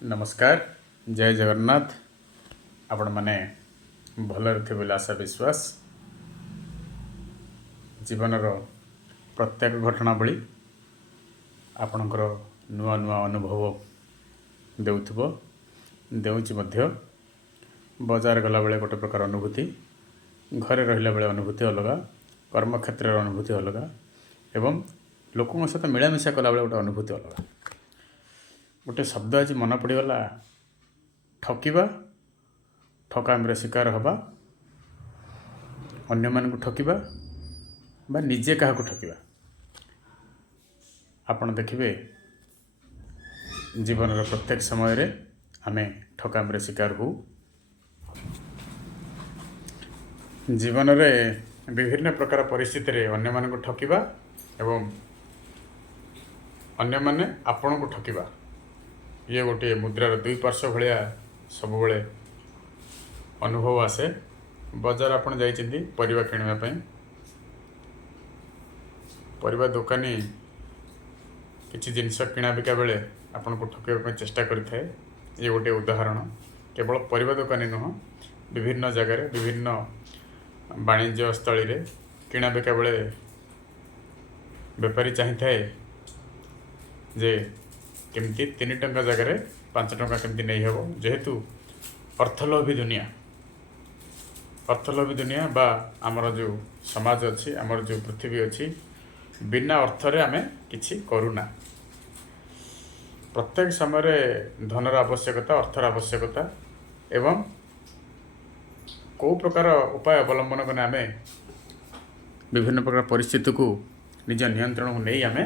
नमस्कार। जय जगन्नाथ। आपण मैंने भलरे थे बोले आशा विश्वास। जीवनर प्रत्येक घटनावली आपणकर नुआ नुआ अनुभव देउछि मध्य। बजार गला बेले गोटे प्रकार अनुभूति, घरे रहिला बेले अनुभूति अलग, कर्मक्षेत्र अनुभूति अलग एवं लोकों सहित मिलामिशा कला बेले गोटे अनुभूति अलग। गोटे शब्द आज मन पड़गला, ठकिबा, ठकामी शिकार हवा, अन्य मानक ठकिबा बा निजे क्या ठकिबा। आपण देखिए जीवन प्रत्येक समय रे आमे ठकामी शिकार हो। जीवन रे विभिन्न प्रकार परिस्थिति रे अन्य मानक ठकिबा एवं अन्य माने आपण को ठकिबा, ये गोटे मुद्रार दुई पार्श्व भाया सब बेले अनुभव आसे। बजार आपन जाइछन्ती परिबा किनिबा पई, परिबा दुकानी किछि जिनिस किणा बिका बेले आपन को ठकिबा पई चेष्टा करिथाय। ये गोटे उदाहरण। केवल परिबा दुकानी नुह, विभिन्न जगह विभिन्न वाणिज्य स्थली रे किणा बिका बेले बेपारी चाहिए जे केमती 3 टंका जगह 5 टंका केमती नहीं हेबो। जेहेतु अर्थलोभी दुनिया बा आमर जो समाज अच्छी, आमर जो पृथ्वी अच्छी, बिना अर्थरे आमे किछि करूना। प्रत्येक समय धनर आवश्यकता, अर्थर आवश्यकता एवं को प्रकार उपाय अवलंबन करने आमे विभिन्न प्रकार परिस्थिति को निज नियंत्रण को नहीं आमे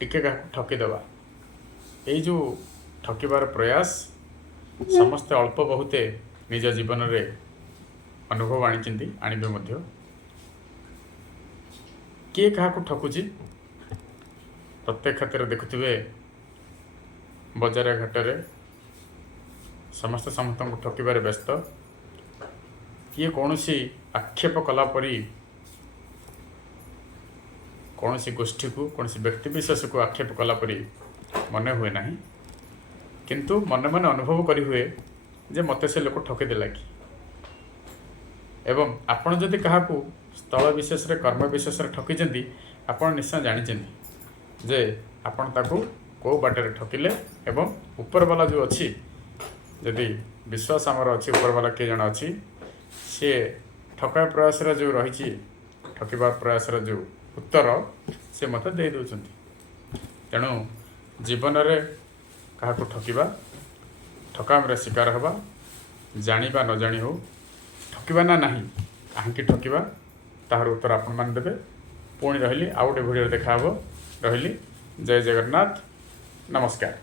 टिके ठकीदबा। ये जो ठकिबार प्रयास समस्ते अल्प बहुते निज जीवन रे अनुभव आणिबे मध्य। किए क्या ठकुची प्रत्येक क्षेत्र देखुथिबे, बजार घाटे समस्त को ठकिबार व्यस्त। किए कौनसी आक्षेप कला परी कौनसी गोष्ठी को, कौनसी व्यक्ति विशेष को आक्षेप कला परी मन हुए ना, किंतु मन मन अनुभव करी हुए जे मते से लोक ठकीदेला कि। एवं आपण जदि क्या स्थल विशेष रे, कर्म विशेष रे ठकीचंती, आपण निश्चय जानिचंती जे आपण ताकू को बाटे ठकिले एवं ऊपर वाला जो अच्छी, यदि विश्वास आमर अच्छी ऊपर वाला किए जन अच्छी, सी ठका प्रयास जो रही ठकिबा प्रयास जो उत्तर से मत दे दौरान। तेणु जीवन रे क्या ठकिबा, ठकामी शिकार हवा, जानिबा न जानी हो, ठकिबा ना नहीं काहींकि ठकिबा, ताहार उत्तर आपण मान देबे। पुणी रहिली आउ गोटे भिडियो देखा रहिली। जय जगन्नाथ। नमस्कार।